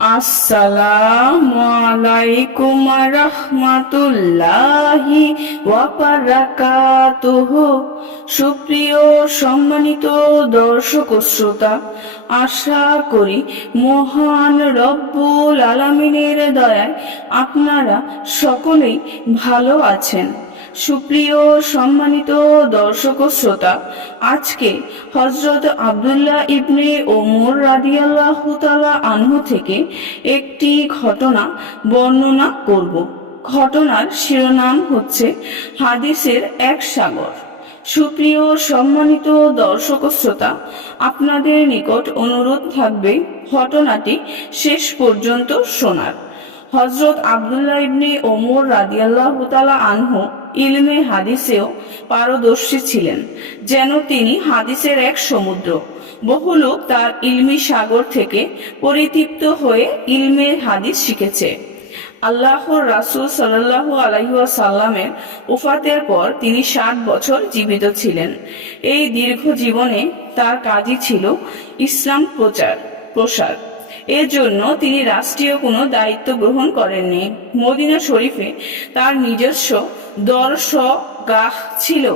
আসসালামু আলাইকুম সুপ্রিয় সম্মানিত দর্শক শ্রোতা, আশা করি মহান রব্বুল আলামিনের দয়ায় আপনারা সকলেই ভালো আছেন। সুপ্রিয় সম্মানিত দর্শক ও শ্রোতা, আজকে হজরত আবদুল্লাহ ইবনে ওমর রাদিয়াল্লাহু তাআলা আনহু থেকে একটি ঘটনা বর্ণনা করব। ঘটনার শিরোনাম হচ্ছে হাদিসের এক সাগর। সুপ্রিয় সম্মানিত দর্শক শ্রোতা, আপনাদের নিকট অনুরোধ থাকবে ঘটনাটি শেষ পর্যন্ত শোনার। হজরত আবদুল্লাহ ইবনে ওমর রাদিয়াল্লাহু তাআলা আনহু ইলমে হাদিসেও পারদর্শী ছিলেন, যেন তিনি হাদিসের এক সমুদ্র। বহু লোক তার ইলমি সাগর থেকে পরিতৃপ্ত হয়ে ইলমে হাদিস শিখেছে। আল্লাহর রাসূল সাল্লাল্লাহু আলাইহি ওয়াসাল্লামের উফাতের পর তিনি ষাট বছর জীবিত ছিলেন। এই দীর্ঘ জীবনে তার কাজই ছিল ইসলাম প্রচার, প্রসার। এজন্য তিনি রাষ্ট্রীয় কোনো দায়িত্ব গ্রহণ করেননি। মদিনা শরীফে তার নিজস্ব দর্শগাহ ছিল।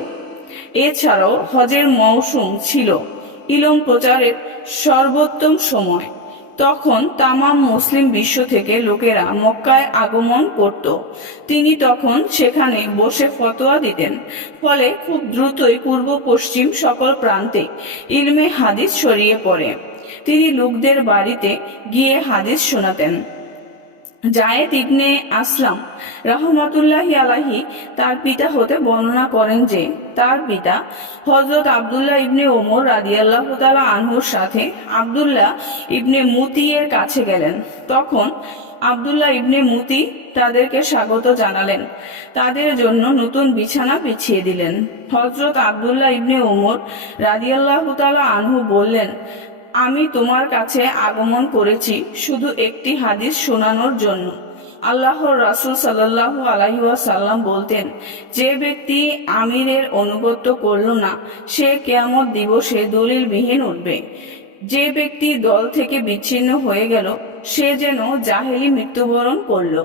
এছাড়াও হজের মৌসুম ছিল। ইলম প্রচারের সর্বোত্তম সময়। তখন তামাম মুসলিম বিশ্ব থেকে লোকেরা মক্কায় আগমন করত। তিনি তখন সেখানে বসে ফতোয়া দিতেন। ফলে খুব দ্রুতই পূর্ব পশ্চিম সকল প্রান্তে ইলমে হাদিস ছড়িয়ে পড়ে। তিনি লোকদের বাড়িতে গিয়ে হাদিস শোনাতেন। জায়েদ ইবনে আসলাম রহমতুল্লাহ আলাহি তার পিতা হতে বর্ণনা করেন যে, তার পিতা হজরত আবদুল্লাহ ইবনে ওমর রাদিয়াল্লাহ তালা আনহুর সাথে আবদুল্লাহ ইবনে মুতি এর কাছে গেলেন। তখন আবদুল্লাহ ইবনে মুতি তাদেরকে স্বাগত জানালেন। তাদের জন্য নতুন বিছানা পিছিয়ে দিলেন। হজরত আবদুল্লাহ ইবনে ওমর রাদিয়াল্লাহ তালা আনহু বললেন আমি তোমার কাছে আগমন করেছি, শুধু একটি হাদিস শোনানোর জন্য। আল্লাহর রাসুল সাল্লাহ আলাইসাল্লাম বলতেন, যে ব্যক্তি আমিরের অনুগত্য করল না, সে কেয়ামত দিবসে দলিল বিহীন উঠবে। যে ব্যক্তি দল থেকে বিচ্ছিন্ন হয়ে গেল, সে যেন জাহেলি মৃত্যুবরণ করল।